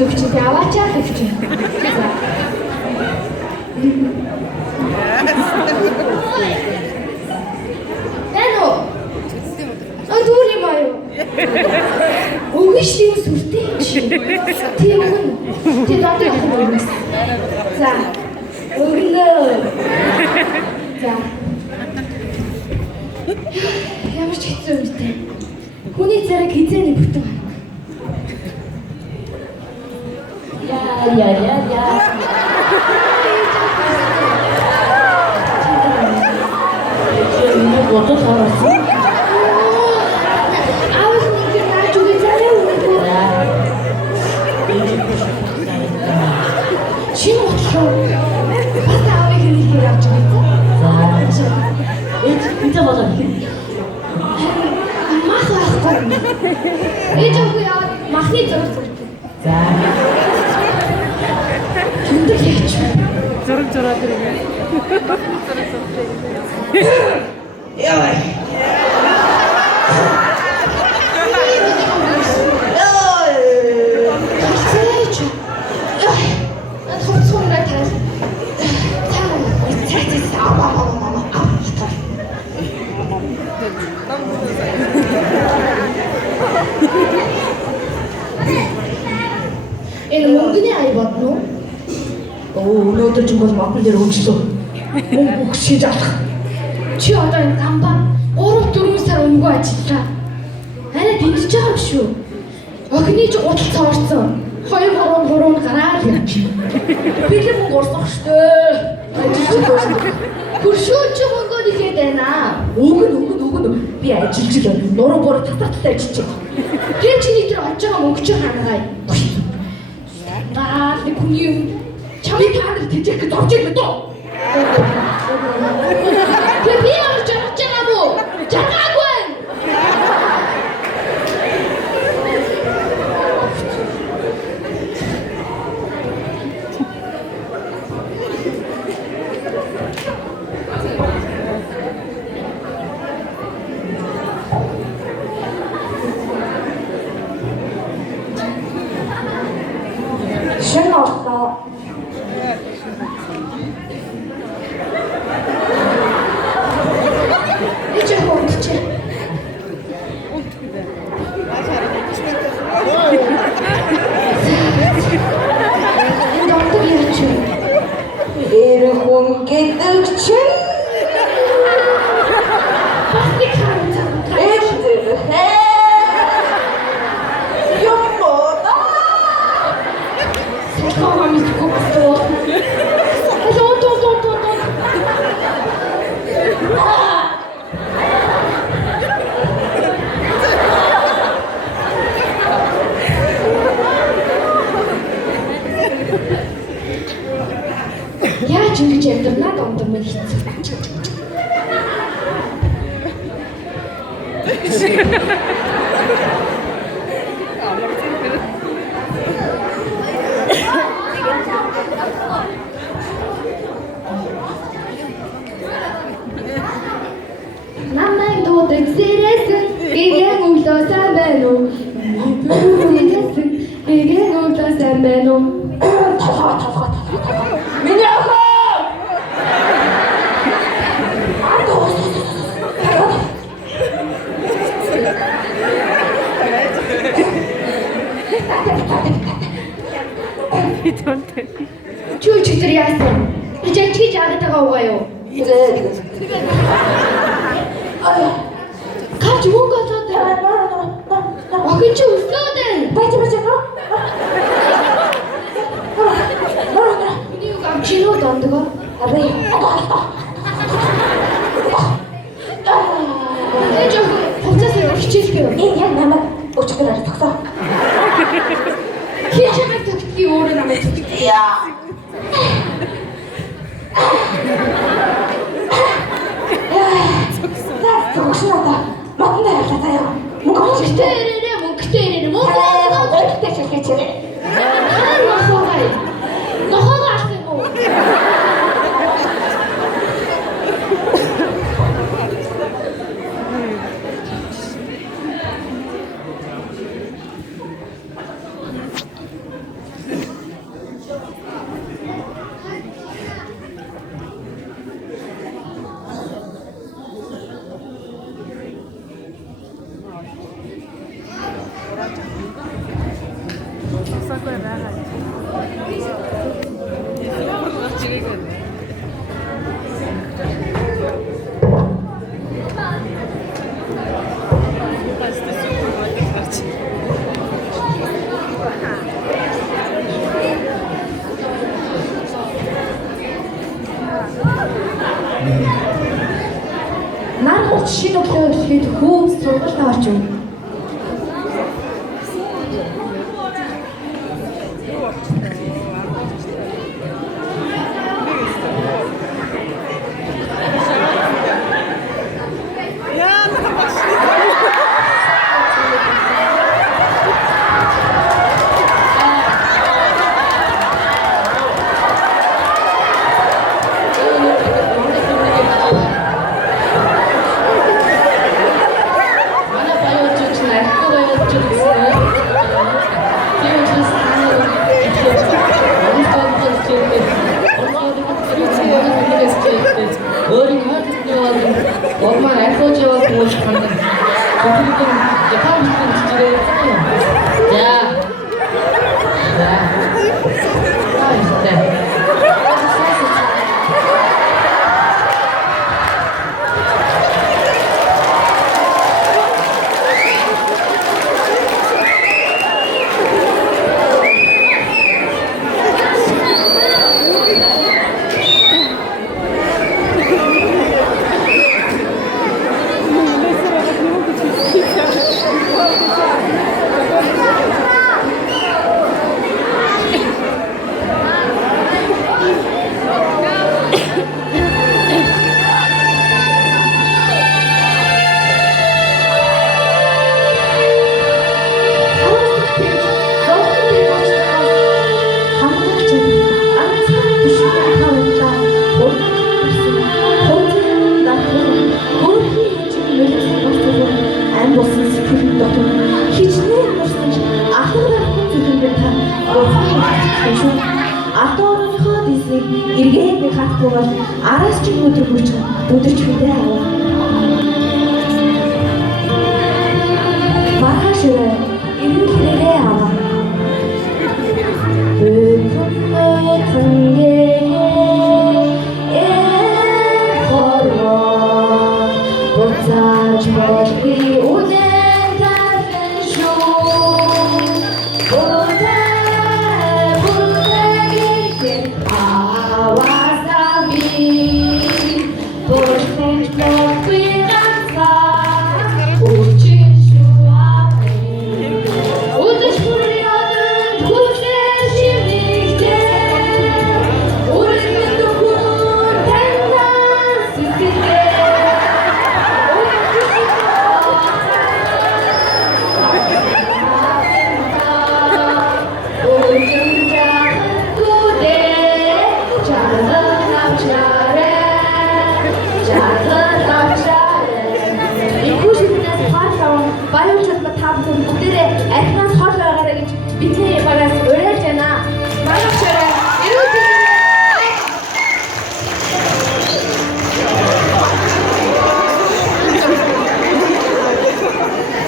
өвчин аваачаа өвчин. Эно. Адуури маяа. Өгөж тийм сүртэй чи. Тийм өгнө. Ти датаа өгнө. За. Өгнө. За. Ямар ч хэцүү үстэй. Хүний зэрэг хизээний бүтэн. Я. Бодож харсан. Аавс нэг наач үгүй царай үү? Чин бодлоо. Бас аавыг хэлээ явж байгаа. За. Энд болоо. Мах байхгүй. Ээж үгүй яа махны зураг. За. Түндэр яач. Зураг ирээ. Яа. Энэ мөнгөний ай бодно уу? Өнөөдөр ч бол батан дээр өгсөн. Мөнгө өгсөж авах. Чи одоо энэ гамбаа 3-4 сар өнгөө ажиллаа. Арай дэмжиж байгаа юм шүү. Охины ч гутал цоорсон. 2-3 гараад явж. Би л мөнгө урсах штэ. Хөршөө чи мөнгөө ихэд байна. Өгнө. Би ажиллаж байна. Нуруу бүр таталттай ажиллаж байна. Тэр чиний тэр олж байгаа мөнгө чи ханагай. Нэг хүний чамд таанад тэжээх гэж орж ирэх дөө. Тэр би орж байгаа бүү? Жаргаагүй. Шин орлоо. Яаж ингэж амьдрнаа дондор мэн хэцүү. Намайг дуудаг сэрээсэн гэгэн өглөө сайн байна уу? Гэгэн өглөө сайн байна уу? Толгой. Миний охин! Чүү читэр яасан? Ичээч яагаад байгаа уу юу? Тэгээд. Кач мөнгө олоод охин чи өслөөд байна. Бач. Миний үг амчинуу дондгоо. Арай. Ээж хувцасаа хичээлгүй. Яг намайг өчгөр арцгасан. Хичээлээ төгтгий өөрөө намайг төгтгий. Яа. Цогшроо. Матан дээр хатаа заяа. Мөнгөтэй ирээрээ. Мөнгөтэй шилхэчээрээ. Нохоо асан уу? ямар ч шинэ өглөө ихэд хөөс сургуультай очив. Эргээд нэг хатгуугаар араас ч өдөр хүрч өдөрч хүндрээ авав. Маргааш